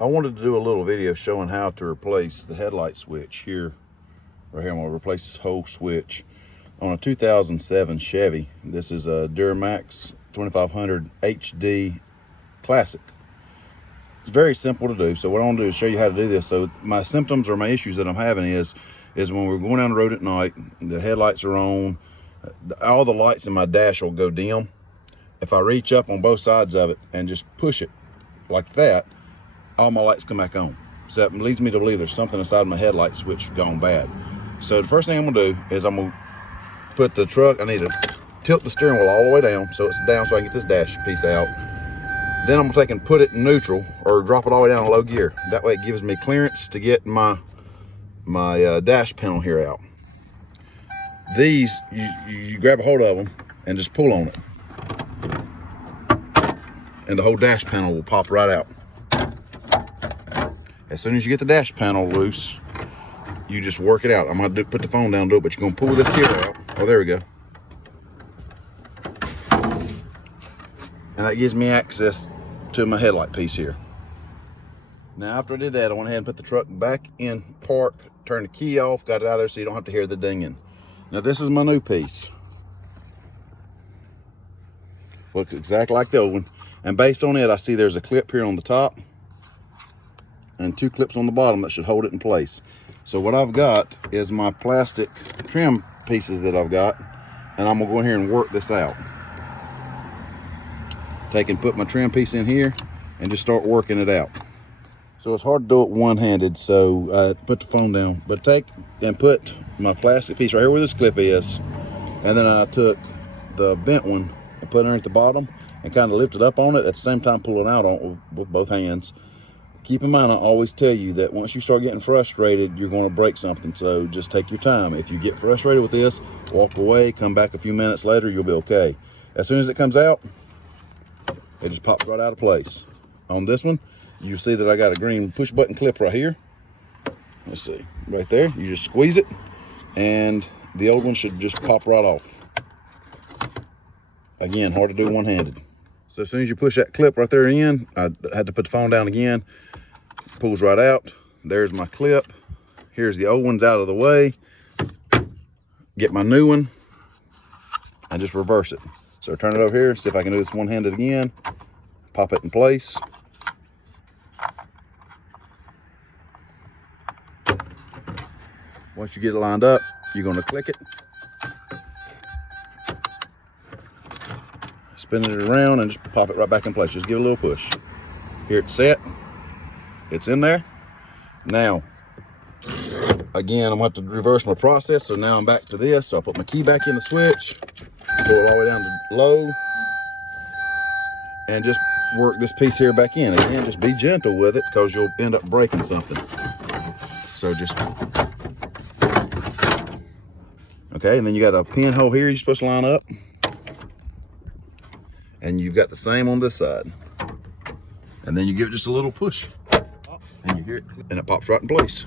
I wanted to do a little video showing how to replace the headlight switch here. Right here, I'm gonna replace this whole switch on a 2007 Chevy. This is a Duramax 2500 HD Classic. It's very simple to do. So what I want to do is show you how to do this. So my symptoms or my issues that I'm having is when we're going down the road at night, the headlights are on, all the lights in my dash will go dim. If I reach up on both sides of it and just push it like that, all my lights come back on. So that leads me to believe there's something inside my headlight switch gone bad. So the first thing I'm gonna do is I'm gonna put the truck, I need to tilt the steering wheel all the way down so it's down so I can get this dash piece out. Then I'm gonna take and put it in neutral or drop it all the way down in low gear. That way it gives me clearance to get my dash panel here out. These, you grab a hold of them and just pull on it. And the whole dash panel will pop right out. As soon as you get the dash panel loose, you just work it out. I'm gonna put the phone down and do it, but you're gonna pull this here out. Oh, there we go. And that gives me access to my headlight piece here. Now, after I did that, I went ahead and put the truck back in park, turned the key off, got it out of there so you don't have to hear the dinging. Now, this is my new piece. Looks exactly like the old one. And based on it, I see there's a clip here on the top and two clips on the bottom that should hold it in place. So what I've got is my plastic trim pieces that I've got, and I'm gonna go in here and work this out. Take and put my trim piece in here and just start working it out. So it's hard to do it one-handed, so I put the phone down. But take and put my plastic piece right here where this clip is, and then I took the bent one and put it at the bottom and kind of lift it up on it, at the same time pull it out on with both hands. Keep in mind, I always tell you that once you start getting frustrated, you're going to break something. So just take your time. If you get frustrated with this, walk away, come back a few minutes later, you'll be okay. As soon as it comes out, it just pops right out of place. On this one, you see that I got a green push button clip right here. Let's see, right there. You just squeeze it, and the old one should just pop right off. Again, hard to do one-handed. So as soon as you push that clip right there in, I had to put the phone down again. Pulls right out. There's my clip. Here's the old ones out of the way. Get my new one and just reverse it. So turn it over here, see if I can do this one-handed again. Pop it in place. Once you get it lined up, you're gonna click it. Spin it around and just pop it right back in place. Just give it a little push. Here it's set. It's in there. Now, again, I'm going to have to reverse my process. So now I'm back to this. So I put my key back in the switch, pull it all the way down to low, and just work this piece here back in. Again, just be gentle with it because you'll end up breaking something. So just, okay, and then you got a pinhole here you're supposed to line up. And you've got the same on this side. And then you give it just a little push. And you hear it, and it pops right in place.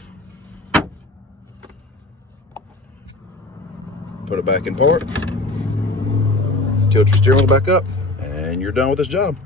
Put it back in park. Tilt your steering wheel back up, and you're done with this job.